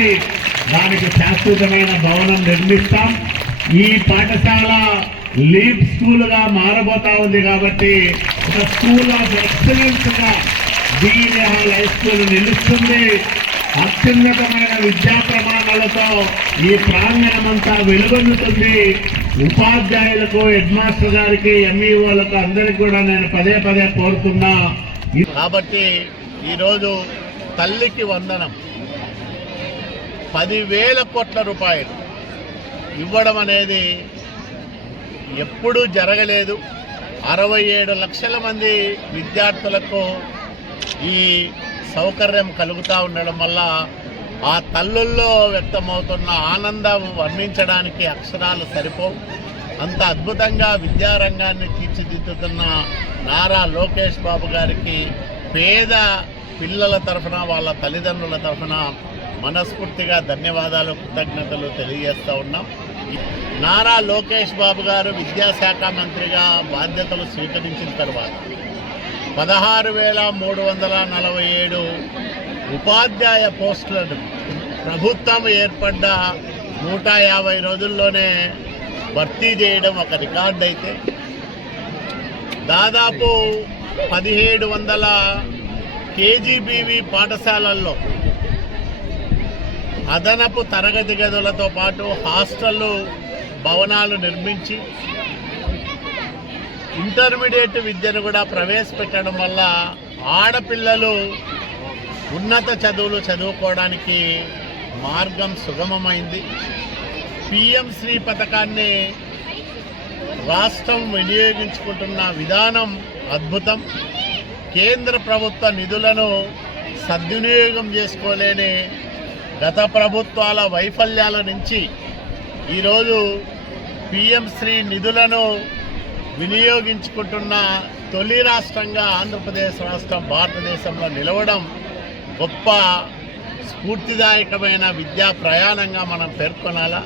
తప్పనిసరి దానికి శాశ్వతమైన భవనం నిర్మిస్తాం. ఈ పాఠశాల లీప్ స్కూల్గా మారబోతా ఉంది కాబట్టి ఒక స్కూల్ ఆఫ్ ఎక్సలెన్స్గా బీఈఎల్ హై స్కూల్ నిలుస్తుంది. అత్యున్నతమైన విద్యా ప్రమాణాలతో ఈ ప్రాంగణమంతా వెలుగొందుతుంది. ఉపాధ్యాయులకు, హెడ్ మాస్టర్ గారికి, ఎంఈఓలకు అందరికీ కూడా నేను పదే పదే కోరుతున్నా. కాబట్టి ఈరోజు తల్లికి వందనం 10,000 కోట్ల రూపాయలు ఇవ్వడం అనేది ఎప్పుడూ జరగలేదు. 67 లక్షల మంది విద్యార్థులకు ఈ సౌకర్యం కలుగుతూ ఉండడం వల్ల ఆ తల్లుల్లో వ్యక్తమవుతున్న ఆనందం వర్ణించడానికి అక్షరాలు సరిపోవు. అంత అద్భుతంగా విద్యారంగాన్ని తీర్చిదిద్దుతున్న నారా లోకేష్ బాబు గారికి పేద పిల్లల తరఫున, వాళ్ళ తల్లిదండ్రుల తరఫున మనస్ఫూర్తిగా ధన్యవాదాలు, కృతజ్ఞతలు తెలియజేస్తూ ఉన్నాం. నారా లోకేష్ బాబు గారు విద్యాశాఖ మంత్రిగా బాధ్యతలు స్వీకరించిన తర్వాత 16,347 ఉపాధ్యాయ పోస్టులను ప్రభుత్వం ఏర్పడ్డ 150 రోజుల్లోనే భర్తీ చేయడం ఒక రికార్డు అయితే, దాదాపు 1700 కేజీబీవీ పాఠశాలల్లో అదనపు తరగతి గదులతో పాటు హాస్టళ్ళు, భవనాలు నిర్మించి ఇంటర్మీడియట్ విద్యను కూడా ప్రవేశపెట్టడం వల్ల ఆడపిల్లలు ఉన్నత చదువులు చదువుకోవడానికి మార్గం సుగమమైంది. పిఎం శ్రీ పథకాన్ని రాష్ట్రం వినియోగించుకుంటున్న విధానం అద్భుతం. కేంద్ర ప్రభుత్వ నిధులను సద్వినియోగం చేసుకోలేని గత ప్రభుత్వాల వైఫల్యాల నుంచి ఈరోజు పిఎం శ్రీ నిధులను వినియోగించుకుంటున్న తొలి రాష్ట్రంగా ఆంధ్రప్రదేశ్ రాష్ట్రం భారతదేశంలో నిలవడం గొప్ప స్ఫూర్తిదాయకమైన విద్యా ప్రయాణంగా మనం పేర్కొనాలా.